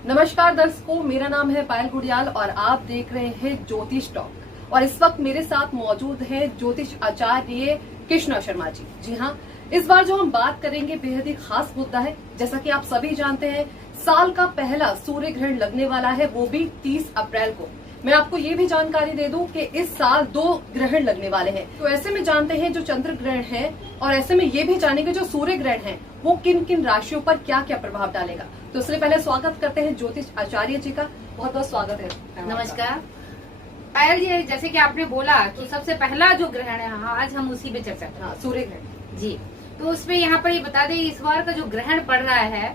नमस्कार दर्शकों, मेरा नाम है पायल गुड़ियाल और आप देख रहे हैं ज्योतिष टॉक। और इस वक्त मेरे साथ मौजूद है ज्योतिष आचार्य कृष्णा शर्मा जी। जी हाँ, इस बार जो हम बात करेंगे बेहद ही खास मुद्दा है। जैसा कि आप सभी जानते हैं, साल का पहला सूर्य ग्रहण लगने वाला है, वो भी 30 अप्रैल को। मैं आपको ये भी जानकारी दे दूं कि इस साल 2 ग्रहण लगने वाले हैं। तो ऐसे में जानते हैं जो चंद्र ग्रहण है, और ऐसे में ये भी जानेंगे जो सूर्य ग्रहण है वो किन किन राशियों पर क्या क्या प्रभाव डालेगा। तो इससे पहले स्वागत करते हैं ज्योतिष आचार्य जी का। बहुत बहुत स्वागत है। नमस्कार पायल जी, जैसे कि आपने बोला कि सबसे पहला जो ग्रहण है, आज हम उसी पे चर्चा करें। सूर्य ग्रहण जी, तो उसमें यहाँ पर ये बता दें, इस बार का जो ग्रहण पड़ रहा है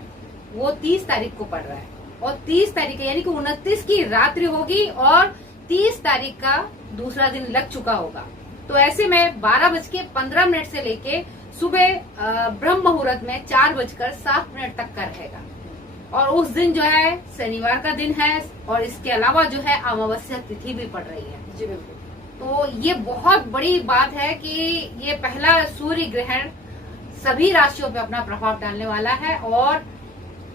वो 30 तारीख को पड़ रहा है, और 30 तारीख यानी कि 29 की रात्रि होगी और 30 तारीख का दूसरा दिन लग चुका होगा। तो ऐसे में 12:15 से लेके सुबह ब्रह्म मुहूर्त में 4:07 तक का रहेगा। और उस दिन जो है शनिवार का दिन है, और इसके अलावा जो है अमावस्या तिथि भी पड़ रही है। जी बिल्कुल। तो ये बहुत बड़ी बात है कि ये पहला सूर्य ग्रहण सभी राशियों पे अपना प्रभाव डालने वाला है, और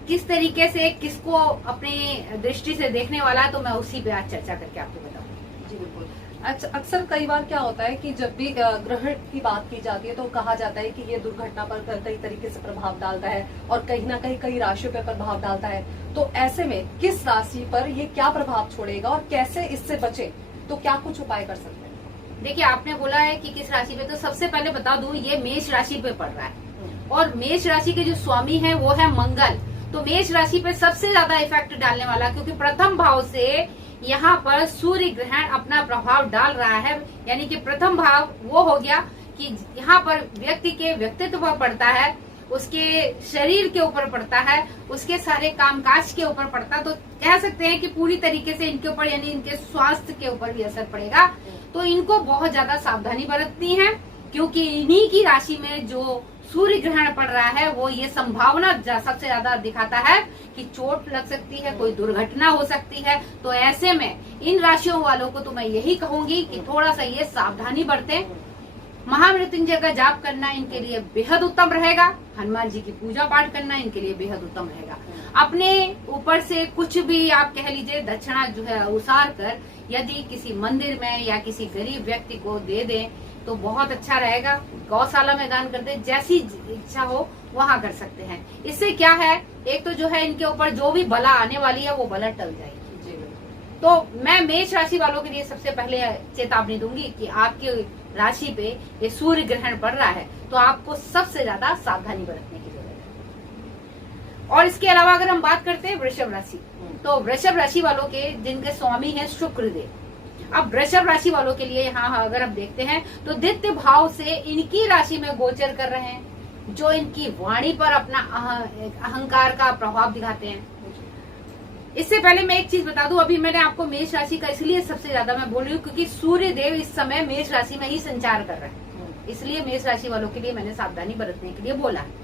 किस तरीके से किसको अपनी दृष्टि से देखने वाला है, तो मैं उसी पे आज चर्चा करके आपको बताऊंगी। जी बिल्कुल। अक्सर कई बार क्या होता है कि जब भी ग्रहण की बात की जाती है तो कहा जाता है कि ये दुर्घटना पर कई तरीके से प्रभाव डालता है, और कहीं ना कहीं कई राशियों पर प्रभाव डालता है। तो ऐसे में किस राशि पर ये क्या प्रभाव छोड़ेगा और कैसे इससे बचे, तो क्या कुछ उपाय कर सकते हैं? देखिए, आपने बोला है कि किस राशि पे, तो सबसे पहले बता दूं, ये मेष राशि पे पड़ रहा है, और मेष राशि के जो स्वामी है वो है मंगल। तो मेष राशि पे सबसे ज्यादा इफेक्ट डालने वाला, क्योंकि प्रथम भाव से यहाँ पर सूर्य ग्रहण अपना प्रभाव डाल रहा है। यानी कि प्रथम भाव वो हो गया कि यहाँ पर व्यक्ति के व्यक्तित्व पर पड़ता है, उसके शरीर के ऊपर पड़ता है, उसके सारे कामकाज के ऊपर पड़ता है। तो कह सकते हैं कि पूरी तरीके से इनके ऊपर, यानी इनके स्वास्थ्य के ऊपर भी असर पड़ेगा। तो इनको बहुत ज्यादा सावधानी बरतनी है, क्योंकि इन्हीं की राशि में जो सूर्य ग्रहण पड़ रहा है वो ये संभावना सबसे ज्यादा दिखाता है कि चोट लग सकती है, कोई दुर्घटना हो सकती है। तो ऐसे में इन राशियों वालों को तो मैं यही कहूंगी कि थोड़ा सा ये सावधानी बरतें। महामृत्युंजय का जाप करना इनके लिए बेहद उत्तम रहेगा। हनुमान जी की पूजा पाठ करना इनके लिए बेहद उत्तम रहेगा। अपने ऊपर से कुछ भी आप कह लीजिए दक्षिणा जो है उसार कर यदि किसी मंदिर में या किसी गरीब व्यक्ति को दे दें तो बहुत अच्छा रहेगा। गौशाला में दान कर दें, जैसी इच्छा हो वहाँ कर सकते हैं। इससे क्या है, एक तो जो है इनके ऊपर जो भी बला आने वाली है वो बला टल जाएगी। तो मैं मेष राशि वालों के लिए सबसे पहले चेतावनी दूंगी कि आपकी राशि पे ये सूर्य ग्रहण पड़ रहा है, तो आपको सबसे ज्यादा सावधानी बरतने की जरूरत है। और इसके अलावा अगर हम बात करते हैं वृषभ राशि, तो वृषभ राशि वालों के जिनके स्वामी है शुक्रदेव। अब वृषभ राशि वालों के लिए यहाँ अगर हम देखते हैं तो द्वितीय भाव से इनकी राशि में गोचर कर रहे हैं, जो इनकी वाणी पर अपना अहंकार का प्रभाव दिखाते हैं। इससे पहले मैं एक चीज बता दूं, अभी मैंने आपको मेष राशि का इसलिए सबसे ज्यादा मैं बोल रही हूँ क्योंकि सूर्य देव इस समय मेष राशि में ही संचार कर रहे हैं, इसलिए मेष राशि वालों के लिए मैंने सावधानी बरतने के लिए बोला है।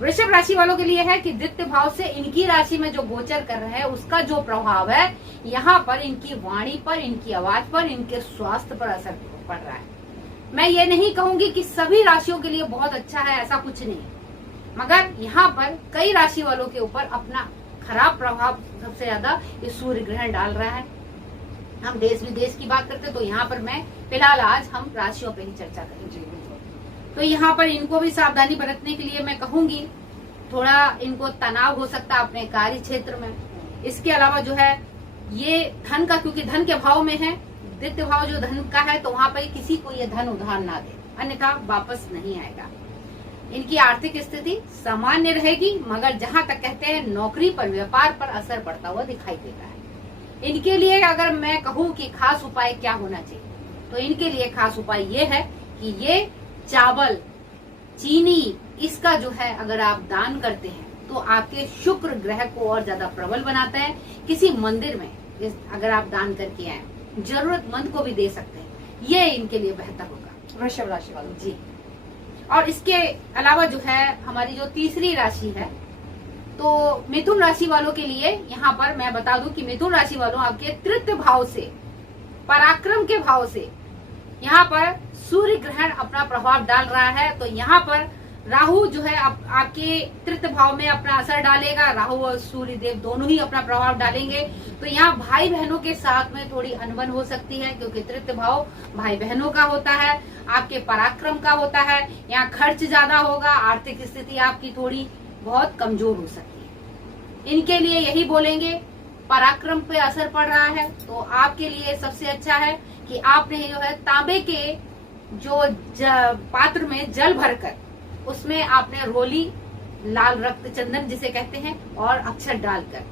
वृषभ राशि वालों के लिए है कि द्वितीय भाव से इनकी राशि में जो गोचर कर रहे हैं उसका जो प्रभाव है यहाँ पर इनकी वाणी पर, इनकी आवाज पर, इनके स्वास्थ्य पर असर पड़ रहा है। मैं ये नहीं कहूंगी कि सभी राशियों के लिए बहुत अच्छा है, ऐसा कुछ नहीं, मगर यहाँ पर कई राशि वालों के ऊपर अपना खराब प्रभाव सबसे ज्यादा ये सूर्य ग्रहण डाल रहा है। हम देश विदेश की बात करते तो यहाँ पर मैं फिलहाल आज हम राशियों पे ही चर्चा करेंगे। तो यहाँ पर इनको भी सावधानी बरतने के लिए मैं कहूंगी, थोड़ा इनको तनाव हो सकता है अपने कार्य क्षेत्र में। इसके अलावा जो है ये धन का, क्योंकि धन के भाव में है, द्वितीय भाव जो धन का है, तो वहाँ पर किसी को ये धन उधार ना दे, अन्यथा वापस नहीं आएगा। इनकी आर्थिक स्थिति सामान्य रहेगी, मगर जहाँ तक कहते हैं नौकरी पर, व्यापार पर असर पड़ता हुआ दिखाई देता है। इनके लिए अगर मैं कहूँ कि खास उपाय क्या होना चाहिए, तो इनके लिए खास उपाय ये है कि ये चावल, चीनी, इसका जो है अगर आप दान करते हैं तो आपके शुक्र ग्रह को और ज्यादा प्रबल बनाता है। किसी मंदिर में अगर आप दान करके आए, जरूरतमंद को भी दे सकते हैं, ये इनके लिए बेहतर होगा वृषभ राशि वालों जी। और इसके अलावा जो है हमारी जो तीसरी राशि है, तो मिथुन राशि वालों के लिए यहाँ पर मैं बता दूं कि मिथुन राशि वालों आपके तृतीय भाव से, पराक्रम के भाव से यहाँ पर सूर्य ग्रहण अपना प्रभाव डाल रहा है। तो यहाँ पर राहु जो है आपके तृतीय भाव में अपना असर डालेगा। राहु और सूर्य देव दोनों ही अपना प्रभाव डालेंगे। तो यहाँ भाई बहनों के साथ में थोड़ी अनबन हो सकती है, क्योंकि तृतीय भाव भाई बहनों का होता है, आपके पराक्रम का होता है। यहाँ खर्च ज्यादा होगा, आर्थिक स्थिति आपकी थोड़ी बहुत कमजोर हो सकती है। इनके लिए यही बोलेंगे, पराक्रम पे असर पड़ रहा है तो आपके लिए सबसे अच्छा है कि आपने जो है तांबे के जो पात्र में जल भरकर उसमें आपने रोली, लाल रक्त चंदन जिसे कहते हैं, और अक्षर डालकर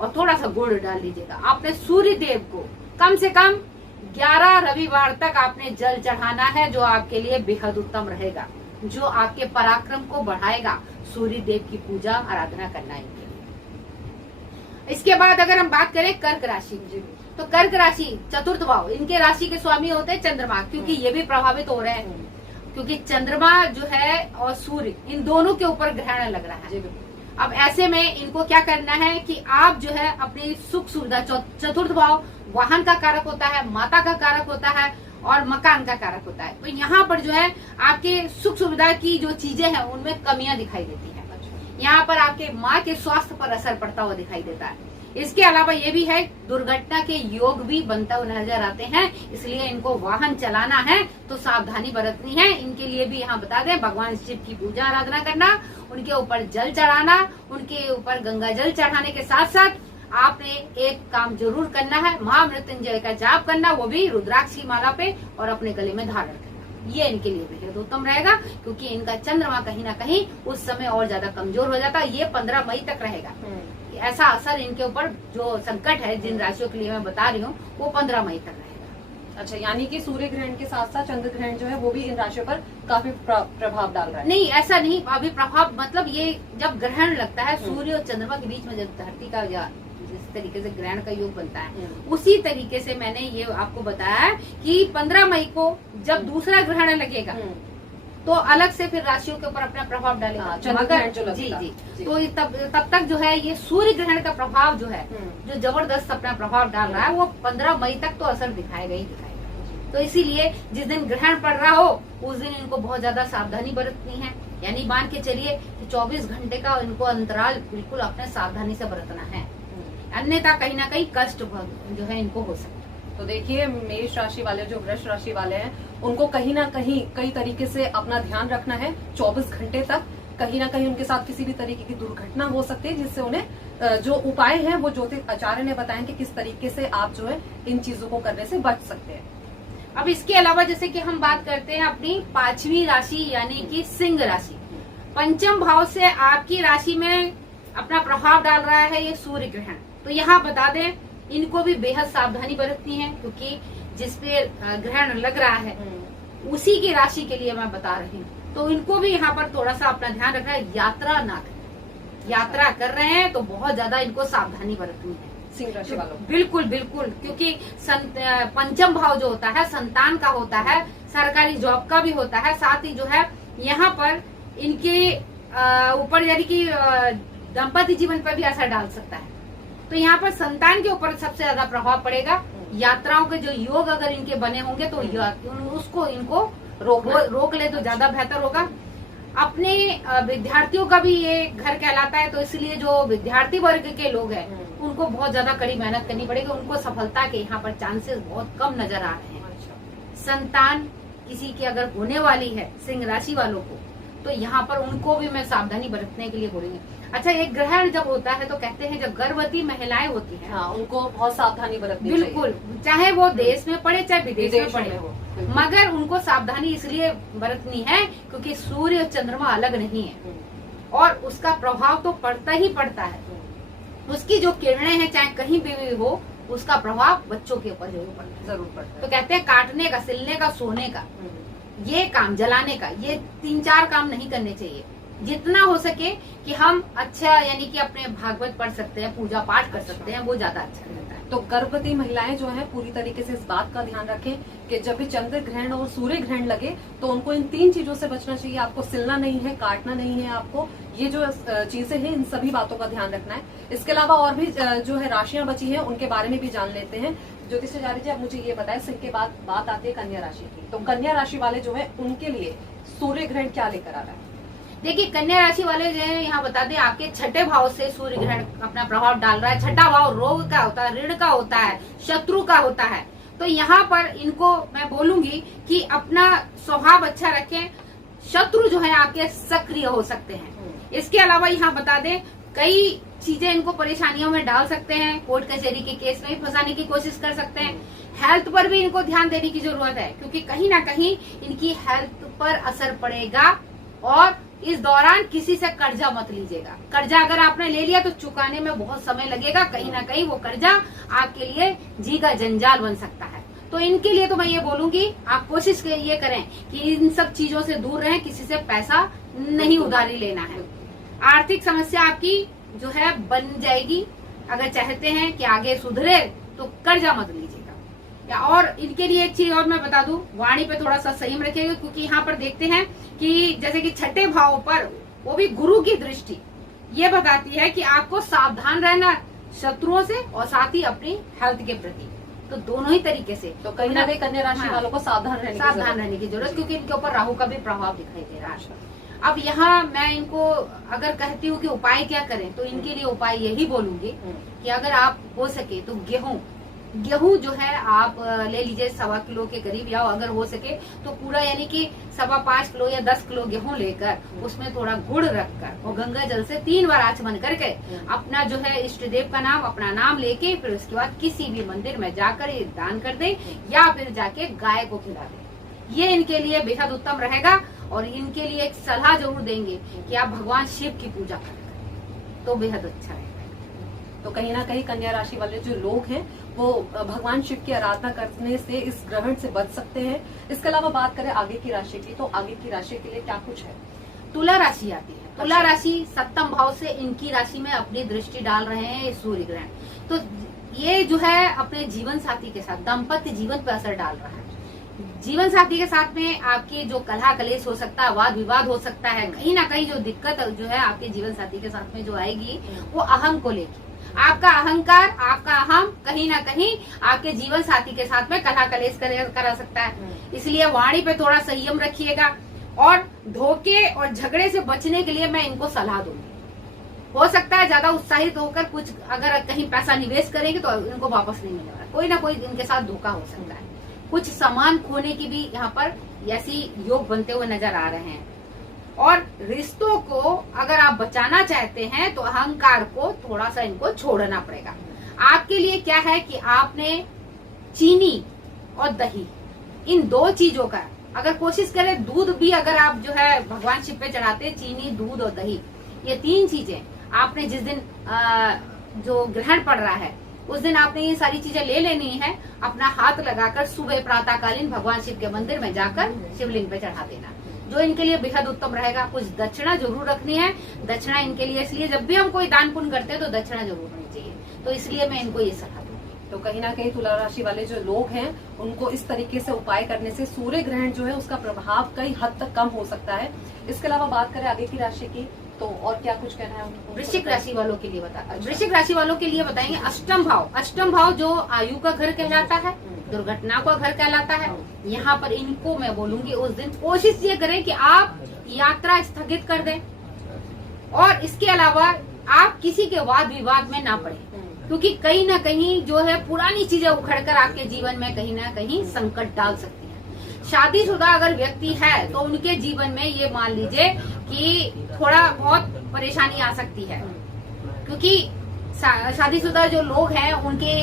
और थोड़ा सा गुड़ डाल दीजिएगा। आपने सूर्य देव को कम से कम 11 रविवार तक आपने जल चढ़ाना है, जो आपके लिए बेहद उत्तम रहेगा, जो आपके पराक्रम को बढ़ाएगा। सूर्य देव की पूजा आराधना करना है इनके लिए। इसके बाद अगर हम बात करें कर्क राशि की, तो कर्क राशि चतुर्थ भाव, इनके राशि के स्वामी होते हैं चंद्रमा, क्योंकि ये भी प्रभावित हो रहे हैं, क्योंकि चंद्रमा जो है और सूर्य इन दोनों के ऊपर ग्रहण लग रहा है। अब ऐसे में इनको क्या करना है कि आप जो है अपनी सुख सुविधा, चतुर्थ भाव वाहन का कारक होता है, माता का कारक होता है और मकान का कारक होता है। तो यहाँ पर जो है आपके सुख सुविधा की जो चीजें हैं उनमें कमियां दिखाई देती हैं। यहाँ पर आपके माँ के स्वास्थ्य पर असर पड़ता हुआ दिखाई देता है। इसके अलावा ये भी है, दुर्घटना के योग भी बनता हुआ नजर आते हैं, इसलिए इनको वाहन चलाना है तो सावधानी बरतनी है। इनके लिए भी यहाँ बता दें, भगवान शिव की पूजा आराधना करना, उनके ऊपर जल चढ़ाना, उनके ऊपर गंगा जल चढ़ाने के साथ साथ आपने एक काम जरूर करना है, महामृत्युंजय का जाप करना, वो भी रुद्राक्ष की माला पे और अपने गले में धारण करना। ये इनके लिए बेहद उत्तम रहेगा, क्योंकि इनका चंद्रमा कहीं ना कहीं उस समय और ज्यादा कमजोर हो जाता है। ये 15 मई तक रहेगा। ऐसा असर इनके ऊपर जो संकट है जिन राशियों के लिए मैं बता रही हूँ वो 15 मई तक रहेगा। अच्छा, यानी कि सूर्य ग्रहण के साथ साथ चंद्र ग्रहण जो है वो भी इन राशियों पर काफी प्रभाव डाल रहा है। नहीं, ऐसा नहीं, अभी प्रभाव मतलब ये जब ग्रहण लगता है सूर्य और चंद्रमा के बीच में, जब धरती का जिस तरीके से ग्रहण का योग बनता है, उसी तरीके से मैंने ये आपको बताया कि 15 मई को जब दूसरा ग्रहण लगेगा तो अलग से फिर राशियों के ऊपर अपना प्रभाव डालेगा। जी। तो तब तक जो है ये सूर्य ग्रहण का प्रभाव जो है, जो जबरदस्त अपना प्रभाव डाल रहा है, वो 15 मई तक तो असर दिखाएगा ही दिखाएगा। तो इसीलिए जिस दिन ग्रहण पड़ रहा हो उस दिन इनको बहुत ज्यादा सावधानी बरतनी है। यानी मान के चलिए कि 24 घंटे का इनको अंतराल बिल्कुल अपने सावधानी से बरतना है, अन्यथा कहीं ना कहीं कष्ट जो है इनको हो सकता है। तो देखिए, मेष राशि वाले, जो वृष राशि वाले हैं, उनको कहीं ना कहीं कई तरीके से अपना ध्यान रखना है। 24 घंटे तक कहीं ना कहीं उनके साथ किसी भी तरीके की दुर्घटना हो सकती है, जिससे उन्हें जो उपाय हैं वो ज्योतिष आचार्य ने बताए कि किस तरीके से आप जो है इन चीजों को करने से बच सकते हैं। अब इसके अलावा जैसे कि हम बात करते हैं अपनी 5वीं राशि यानी कि सिंह राशि, पंचम भाव से आपकी राशि में अपना प्रभाव डाल रहा है ये सूर्य ग्रहण। तो यहाँ बता दें, इनको भी बेहद सावधानी बरतनी है, क्योंकि जिसपे ग्रहण लग रहा है उसी की राशि के लिए मैं बता रही हूँ। तो इनको भी यहाँ पर थोड़ा सा अपना ध्यान रखना है, यात्रा ना करें। यात्रा कर रहे हैं तो बहुत ज्यादा इनको सावधानी बरतनी है सिंह राशि वालों। बिल्कुल बिल्कुल, क्योंकि पंचम भाव जो होता है संतान का होता है, सरकारी जॉब का भी होता है, साथ ही जो है यहाँ पर इनके ऊपर यानी कि दाम्पत्य जीवन पर भी असर डाल सकता है। तो यहाँ पर संतान के ऊपर सबसे ज्यादा प्रभाव पड़ेगा। यात्राओं के जो योग अगर इनके बने होंगे तो उसको इनको रोक ले तो ज्यादा बेहतर होगा। अपने विद्यार्थियों का भी ये घर कहलाता है, तो इसलिए जो विद्यार्थी वर्ग के लोग हैं उनको बहुत ज्यादा कड़ी मेहनत करनी पड़ेगी। उनको सफलता के यहाँ पर चांसेस बहुत कम नजर आ रहे हैं। संतान किसी की अगर होने वाली है सिंह राशि वालों को, तो यहाँ पर उनको भी मैं सावधानी बरतने के लिए बोलेंगे। अच्छा, एक ग्रहण जब होता है तो कहते हैं जब गर्भवती महिलाएं होती हैं, हाँ, उनको बहुत सावधानी बरतनी चाहिए। बिल्कुल, चाहे वो देश में पड़े चाहे विदेश में पड़े हो, मगर उनको सावधानी इसलिए बरतनी है क्योंकि सूर्य और चंद्रमा अलग नहीं है और उसका प्रभाव तो पड़ता ही पड़ता है। उसकी जो किरणें हैं चाहे कहीं भी हो, उसका प्रभाव बच्चों के ऊपर जरूर पड़ता है। तो कहते हैं काटने का, सिलने का, सोने का, ये काम, जलाने का, ये 3-4 काम नहीं करने चाहिए। जितना हो सके कि हम अच्छा यानी कि अपने भागवत पढ़ सकते हैं, पूजा पाठ कर सकते हैं, वो ज्यादा अच्छा रहता है। तो गर्भवती महिलाएं जो है पूरी तरीके से इस बात का ध्यान रखें कि जब भी चंद्र ग्रहण और सूर्य ग्रहण लगे तो उनको इन 3 चीजों से बचना चाहिए। आपको सिलना नहीं है, काटना नहीं है, आपको ये जो चीजें हैं इन सभी बातों का ध्यान रखना है। इसके अलावा और भी जो है राशियां बची हैं उनके बारे में भी जान लेते हैं। ज्योतिष आचार्य जी, आप मुझे ये बताएं, सिंह के बाद बात आती है कन्या राशि की, तो कन्या राशि वाले जो है उनके लिए सूर्य ग्रहण क्या लेकर आ रहा है? देखिए कन्या राशि वाले जो है, यहाँ बता दें आपके छठे भाव से सूर्य ग्रहण अपना प्रभाव डाल रहा है। छठा भाव रोग का होता है, ऋण का होता है, शत्रु का होता है। तो यहाँ पर इनको मैं बोलूंगी कि अपना स्वभाव अच्छा रखें। शत्रु जो है आपके सक्रिय हो सकते हैं। इसके अलावा यहाँ बता दें कई चीजें इनको परेशानियों में डाल सकते हैं। कोर्ट कचहरी के केस में भी फंसाने की कोशिश कर सकते हैं। हेल्थ पर भी इनको ध्यान देने की जरूरत है, क्योंकि कहीं ना कहीं इनकी हेल्थ पर असर पड़ेगा। और इस दौरान किसी से कर्जा मत लीजिएगा। कर्जा अगर आपने ले लिया तो चुकाने में बहुत समय लगेगा। कहीं ना कहीं वो कर्जा आपके लिए जी का जंजाल बन सकता है। तो इनके लिए तो मैं ये बोलूंगी, आप कोशिश ये करें कि इन सब चीजों से दूर रहें। किसी से पैसा नहीं उधारी लेना है। आर्थिक समस्या आपकी जो है बन जाएगी। अगर चाहते हैं कि आगे सुधरे तो कर्जा मत लीजिएगा। और इनके लिए एक चीज और मैं बता दूं, वाणी पे थोड़ा सा संयम रखिएगा, क्योंकि यहाँ पर देखते हैं कि जैसे कि छठे भाव पर वो भी गुरु की दृष्टि ये बताती है कि आपको सावधान रहना शत्रुओं से और साथ ही अपनी हेल्थ के प्रति। तो दोनों ही तरीके से तो कहीं ना कहीं कन्या राशि वालों को सावधान रहने की जरूरत, क्योंकि इनके ऊपर राहु का भी प्रभाव दिखाई दे रहा है। अब यहाँ मैं इनको अगर कहती हूँ कि उपाय क्या करें, तो इनके लिए उपाय यही बोलूंगी कि अगर आप हो सके तो गेहूं जो है आप ले लीजिए 1.25 किलो के करीब, या अगर हो सके तो पूरा यानी कि 5.25 किलो या 10 किलो गेहूं लेकर उसमें थोड़ा गुड़ रखकर और गंगा जल से 3 बार आचमन करके अपना जो है इष्ट देव का नाम, अपना नाम लेके फिर उसके बाद किसी भी मंदिर में जाकर ये दान कर दे या फिर जाके गाय को खिला दे। ये इनके लिए बेहद उत्तम रहेगा। और इनके लिए एक सलाह जरूर देंगे कि आप भगवान शिव की पूजा करें तो बेहद अच्छा है। तो कहीं ना कहीं कन्या राशि वाले जो लोग हैं वो भगवान शिव की आराधना करने से इस ग्रहण से बच सकते हैं। इसके अलावा बात करें आगे की राशि की, तो आगे की राशि के लिए क्या कुछ है? तुला राशि आती है। तुला राशि 7वें भाव से इनकी राशि में अपनी दृष्टि डाल रहे हैं सूर्य ग्रहण। तो ये जो है अपने जीवन साथी के साथ दाम्पत्य जीवन पर असर डाल रहा है। जीवन साथी के साथ में आपकी जो कलह कलेश हो सकता है, वाद विवाद हो सकता है। कहीं ना कहीं जो दिक्कत जो है आपके जीवन साथी के साथ में जो आएगी वो अहम को लेकर, आपका अहंकार, आपका अहम कहीं ना कहीं आपके जीवन साथी के साथ में कलह कलेश करा सकता है। इसलिए वाणी पे थोड़ा संयम रखिएगा। और धोखे और झगड़े से बचने के लिए मैं इनको सलाह दूंगी। हो सकता है ज्यादा उत्साहित होकर कुछ अगर कहीं पैसा निवेश करेंगे तो इनको वापस नहीं मिलेगा। कोई ना कोई इनके साथ धोखा हो सकता है। कुछ सामान खोने की भी यहाँ पर ऐसी योग बनते हुए नजर आ रहे हैं। और रिश्तों को अगर आप बचाना चाहते हैं तो अहंकार को थोड़ा सा इनको छोड़ना पड़ेगा। आपके लिए क्या है कि आपने चीनी और दही, इन 2 चीजों का अगर कोशिश करें, दूध भी अगर आप जो है भगवान शिव पे चढ़ाते, चीनी, दूध और दही, ये 3 चीजें आपने जिस दिन जो ग्रहण पड़ रहा है उस दिन आपने ये सारी चीजें ले लेनी है। अपना हाथ लगाकर सुबह प्रातःकालीन भगवान शिव के मंदिर में जाकर शिवलिंग पे चढ़ा देना, जो इनके लिए बेहद उत्तम रहेगा। कुछ दक्षिणा जरूर रखनी है। दक्षिणा इनके लिए इसलिए जब भी हम कोई दान पुण्य करते हैं तो दक्षिणा जरूर होनी चाहिए। तो इसलिए मैं इनको ये सलाह दूंगी। तो कहीं ना कहीं तुला राशि वाले जो लोग हैं उनको इस तरीके से उपाय करने से सूर्य ग्रहण जो है उसका प्रभाव कई हद तक कम हो सकता है। इसके अलावा बात करें आगे की राशि की, तो और क्या कुछ कहना है? वृश्चिक राशि वालों के लिए वृश्चिक राशि वालों के लिए बताएंगे अष्टम भाव जो आयु का घर कहलाता है, दुर्घटना का घर कहलाता है। यहाँ पर इनको मैं बोलूंगी उस दिन कोशिश ये करें कि आप यात्रा स्थगित कर दें। और इसके अलावा आप किसी के वाद विवाद में ना पड़े, क्योंकि कहीं ना कहीं जो है पुरानी चीजें उखड़कर आपके जीवन में कहीं ना कहीं संकट डाल सकती है। शादीशुदा अगर व्यक्ति है तो उनके जीवन में ये मान लीजिए कि थोड़ा बहुत परेशानी आ सकती है, क्योंकि शादीशुदा जो लोग हैं उनके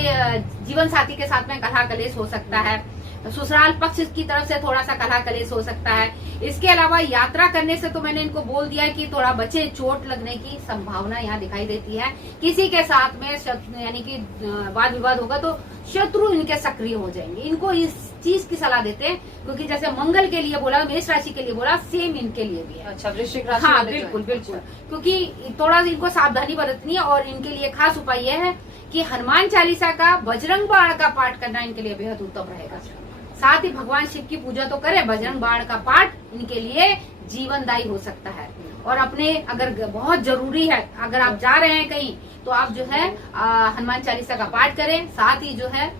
जीवन साथी के साथ में कलह कलेश हो सकता है। ससुराल पक्ष की तरफ से थोड़ा सा कलह कलेश हो सकता है। इसके अलावा यात्रा करने से तो मैंने इनको बोल दिया कि थोड़ा बचे, चोट लगने की संभावना यहाँ दिखाई देती है। किसी के साथ में यानी कि वाद विवाद होगा तो शत्रु इनके सक्रिय हो जाएंगे। इनको इस चीज की सलाह देते हैं, क्योंकि जैसे मंगल के लिए बोला, मेष राशि के लिए बोला, सेम इनके लिए भी है। अच्छा, वृश्चिक राशि? हाँ बिल्कुल बिल्कुल, क्योंकि थोड़ा इनको सावधानी बरतनी है। और इनके लिए खास उपाय यह है कि हनुमान चालीसा का, बजरंग बाण का पाठ करना इनके लिए बेहद उत्तम रहेगा। साथ ही भगवान शिव की पूजा तो करें, बजरंग बाण का पाठ इनके लिए जीवनदायी हो सकता है। और अपने अगर बहुत जरूरी है, अगर आप जा रहे हैं कहीं, तो आप जो है हनुमान चालीसा का पाठ करें। साथ ही जो है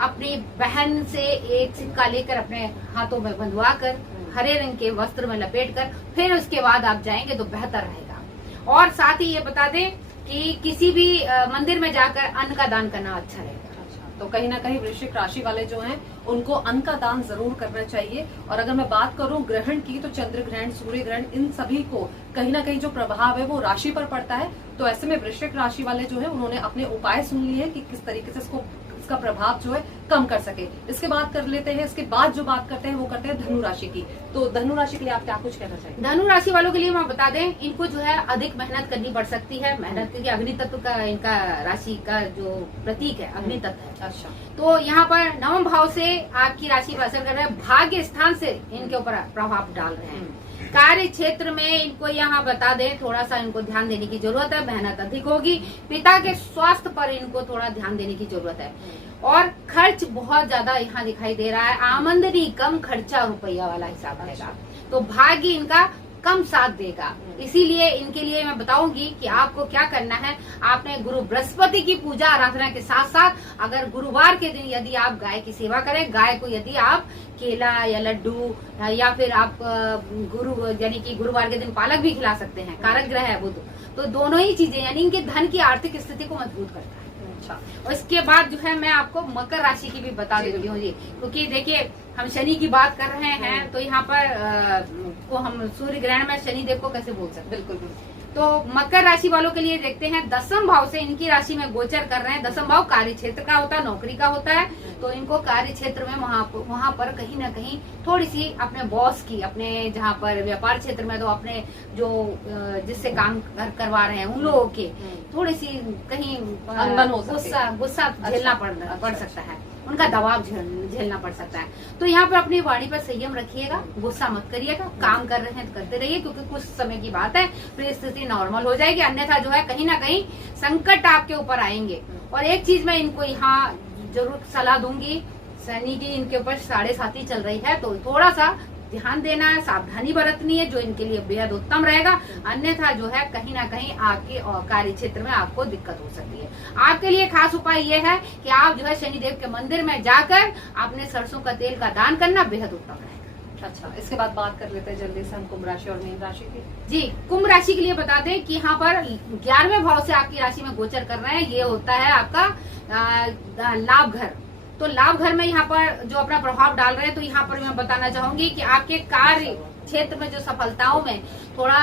अपनी बहन से एक सिक्का लेकर अपने हाथों में बंधवा कर हरे रंग के वस्त्र में लपेट कर फिर उसके बाद आप जाएंगे तो बेहतर रहेगा। और साथ ही ये बता दें कि किसी भी मंदिर में जाकर अन्न का दान करना अच्छा रहेगा। तो कहीं ना कहीं वृश्चिक राशि वाले जो हैं उनको अन्न का दान जरूर करना चाहिए। और अगर मैं बात करूं ग्रहण की, तो चंद्र ग्रहण, सूर्य ग्रहण, इन सभी को कहीं ना कहीं जो प्रभाव है वो राशि पर पड़ता है। तो ऐसे में वृश्चिक राशि वाले जो है उन्होंने अपने उपाय सुन लिए हैं कि किस तरीके से इसका प्रभाव जो है कम कर सके। इसके बाद कर लेते हैं, इसके बाद जो बात करते हैं वो करते हैं धनु राशि की। तो धनु राशि के लिए आप क्या कुछ कहना चाहेंगे? धनु राशि वालों के लिए मैं बता दें, इनको जो है अधिक मेहनत करनी पड़ सकती है। मेहनत क्योंकि अग्नि तत्व का इनका राशि का जो प्रतीक है अग्नि तत्व है। अच्छा, तो यहाँ पर नवम भाव से आपकी राशि पर असर कर रहा है, भाग्य स्थान से इनके ऊपर प्रभाव डाल रहे हैं। कार्य क्षेत्र में इनको यहाँ बता दें थोड़ा सा इनको ध्यान देने की जरूरत है, मेहनत अधिक होगी। पिता के स्वास्थ्य पर इनको थोड़ा ध्यान देने की जरूरत है। और खर्च बहुत ज्यादा यहाँ दिखाई दे रहा है, आमदनी कम खर्चा रुपया वाला हिसाब रहेगा। तो भाग्य इनका कम साथ देगा। इसीलिए इनके लिए मैं बताऊंगी कि आपको क्या करना है। आपने गुरु बृहस्पति की पूजा आराधना के साथ साथ अगर गुरुवार के दिन यदि आप गाय की सेवा करें, गाय को यदि आप केला या लड्डू या फिर आप गुरु यानी कि गुरुवार के दिन पालक भी खिला सकते हैं। कारक ग्रह है बुध, तो दोनों ही चीजें यानी इनके धन की आर्थिक स्थिति को मजबूत करता है। अच्छा, और इसके बाद जो है मैं आपको मकर राशि की भी बता देती हूँ जी, क्योंकि देखिए हम शनि की बात कर रहे हैं तो यहाँ पर को हम सूर्य ग्रहण में शनि देव को कैसे बोल सकते हैं। बिल्कुल बिल्कुल। तो मकर राशि वालों के लिए देखते हैं, दसम भाव से इनकी राशि में गोचर कर रहे हैं। दसम भाव कार्य क्षेत्र का होता है, नौकरी का होता है। तो इनको कार्य क्षेत्र में वहाँ पर कहीं ना कहीं थोड़ी सी अपने बॉस की, अपने जहाँ पर व्यापार क्षेत्र में तो अपने जो जिससे काम करवा रहे हैं उन लोगों के थोड़ी सी कहीं अनबन हो सकती है। गुस्सा झेलना पड़ सकता है, उनका दबाव झेलना पड़ सकता है। तो यहाँ पर अपनी वाणी पर संयम रखिएगा, गुस्सा मत करिएगा। काम कर रहे हैं तो करते रहिए, क्योंकि कुछ समय की बात है फिर स्थिति नॉर्मल हो जाएगी। अन्यथा जो है कहीं ना कहीं संकट आपके ऊपर आएंगे। और एक चीज मैं इनको यहाँ जरूर सलाह दूंगी, शनि की इनके ऊपर 7.5 चल रही है, तो थोड़ा सा ध्यान देना है, सावधानी बरतनी है, जो इनके लिए बेहद उत्तम रहेगा। अन्यथा जो है कहीं ना कहीं आपके कार्य क्षेत्र में आपको दिक्कत हो सकती है। आपके लिए खास उपाय ये है कि आप जो है शनिदेव के मंदिर में जाकर अपने सरसों का तेल का दान करना बेहद उत्तम रहेगा। अच्छा, इसके बाद बात कर लेते हैं जल्दी से हम कुंभ राशि और मीन राशि की। जी, कुंभ राशि के लिए बता दें कि यहाँ पर 11वें भाव से आपकी राशि में गोचर कर रहे हैं। ये होता है आपका लाभ घर। तो लाभ घर में यहाँ पर जो अपना प्रभाव डाल रहे हैं, तो यहाँ पर मैं बताना चाहूंगी कि आपके कार्य क्षेत्र में जो सफलताओं में थोड़ा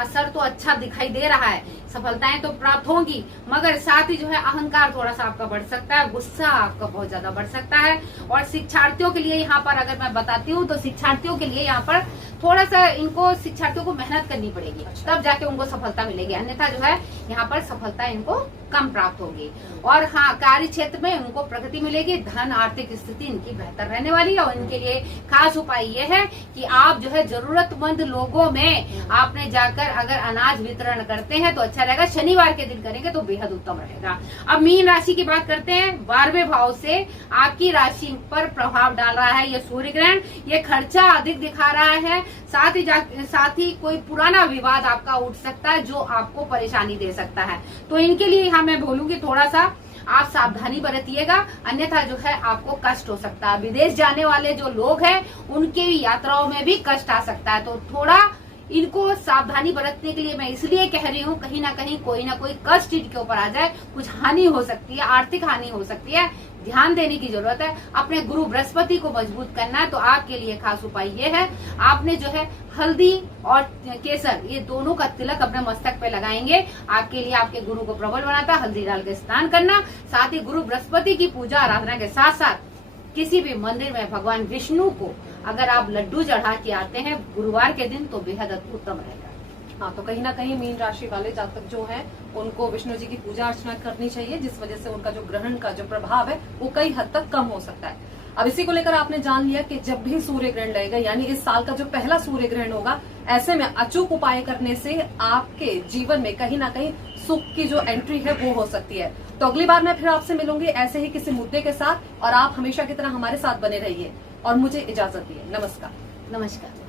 असर तो अच्छा दिखाई दे रहा है, सफलताएं तो प्राप्त होंगी, मगर साथ ही जो है अहंकार थोड़ा सा आपका बढ़ सकता है, गुस्सा आपका बहुत ज्यादा बढ़ सकता है। और शिक्षार्थियों के लिए यहाँ पर अगर मैं बताती हूँ तो शिक्षार्थियों के लिए यहाँ पर थोड़ा सा इनको शिक्षार्थियों को मेहनत करनी पड़ेगी, तब जाके उनको सफलता मिलेगी। अन्यथा जो है यहाँ पर सफलता इनको कम प्राप्त होगी। और हाँ, कार्य क्षेत्र में उनको प्रगति मिलेगी, धन आर्थिक स्थिति इनकी बेहतर रहने वाली है। और इनके लिए खास उपाय ये है कि आप जो है जरूरतमंद लोगों में आपने जाकर अगर अनाज वितरण करते हैं तो अच्छा रहेगा। शनिवार के दिन करेंगे तो बेहद उत्तम रहेगा। अब मीन राशि की बात करते हैं। 12वें भाव से आपकी राशि पर प्रभाव डाल रहा है ये सूर्य ग्रहण। ये खर्चा अधिक दिखा रहा है, साथ ही कोई पुराना विवाद आपका उठ सकता है जो आपको परेशानी दे सकता है। तो इनके लिए यहाँ मैं बोलूंगी थोड़ा सा आप सावधानी बरतिएगा, अन्यथा जो है आपको कष्ट हो सकता है। विदेश जाने वाले जो लोग हैं उनके यात्राओं में भी कष्ट आ सकता है। तो थोड़ा इनको सावधानी बरतने के लिए मैं इसलिए कह रही हूँ, कहीं ना कहीं कोई ना कोई कष्ट इनके ऊपर आ जाए, कुछ हानि हो सकती है, आर्थिक हानि हो सकती है। ध्यान देने की जरूरत है। अपने गुरु बृहस्पति को मजबूत करना है। तो आपके लिए खास उपाय ये है, आपने जो है हल्दी और केसर ये दोनों का तिलक अपने मस्तक पे लगाएंगे। आपके लिए आपके गुरु को प्रबल बनाता, हल्दी डाल के स्नान करना। साथ ही गुरु बृहस्पति की पूजा आराधना के साथ साथ किसी भी मंदिर में भगवान विष्णु को अगर आप लड्डू चढ़ा के आते हैं गुरुवार के दिन तो बेहद उत्तम रहेगा। हाँ, तो कहीं ना कहीं मीन राशि वाले जातक जो हैं उनको विष्णु जी की पूजा अर्चना करनी चाहिए, जिस वजह से उनका जो ग्रहण का जो प्रभाव है वो कई हद तक कम हो सकता है। अब इसी को लेकर आपने जान लिया कि जब भी सूर्य ग्रहण लगेगा, यानी इस साल का जो पहला सूर्य ग्रहण होगा, ऐसे में अचूक उपाय करने से आपके जीवन में कहीं ना कहीं सुख की जो एंट्री है वो हो सकती है। तो अगली बार मैं फिर आपसे मिलूंगी ऐसे ही किसी मुद्दे के साथ, और आप हमेशा की तरह हमारे साथ बने रहिए और मुझे इजाजत दिए। नमस्कार। नमस्कार।